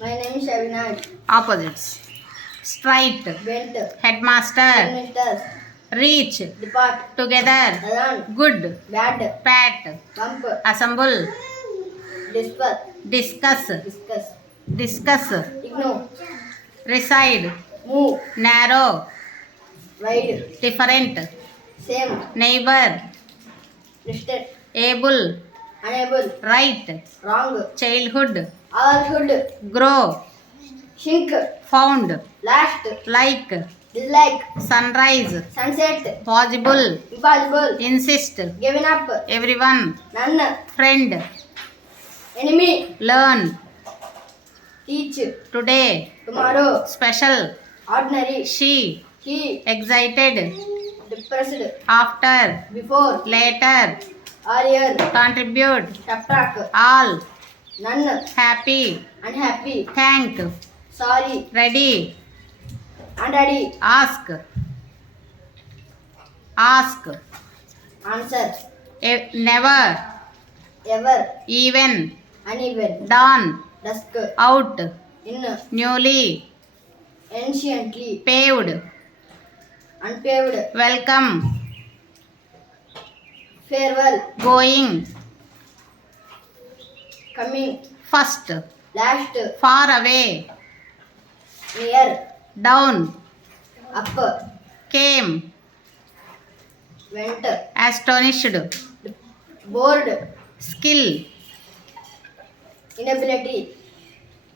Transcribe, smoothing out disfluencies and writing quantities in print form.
My name is Avinash. Opposites. Straight. Bent. Headmaster. Ministers. Reach. Depart. Together. Alone. Good. Bad. Pat. Bump. Assemble. Disperse. Discuss. Discuss. Discuss. Ignore. Reside. Move. Narrow. Wide. Different. Same. Neighbor. Distant. Able. Unable. Right. Wrong. Childhood. Allhood. Grow. Shrink. Found. Last. Like. Dislike. Sunrise. Sunset. Possible. Impossible. Insist. Giving up. Everyone. None. Friend. Enemy. Learn. Teach. Today. Tomorrow. Special. Ordinary. She. He. Excited. Depressed. After. Before. Later. Earlier. Contribute. Subtract. All. None. Happy. Unhappy. Thank. Sorry. Ready. Unready. Ask. Ask. Answer. Never. Ever. Even. Uneven. Dawn. Dusk. Out. In. Newly. Anciently. Paved. Unpaved. Welcome. Farewell. Going. Coming. First. Last. Far away. Near. Down. Up. Came. Went. Astonished. Bored. Skill. Inability.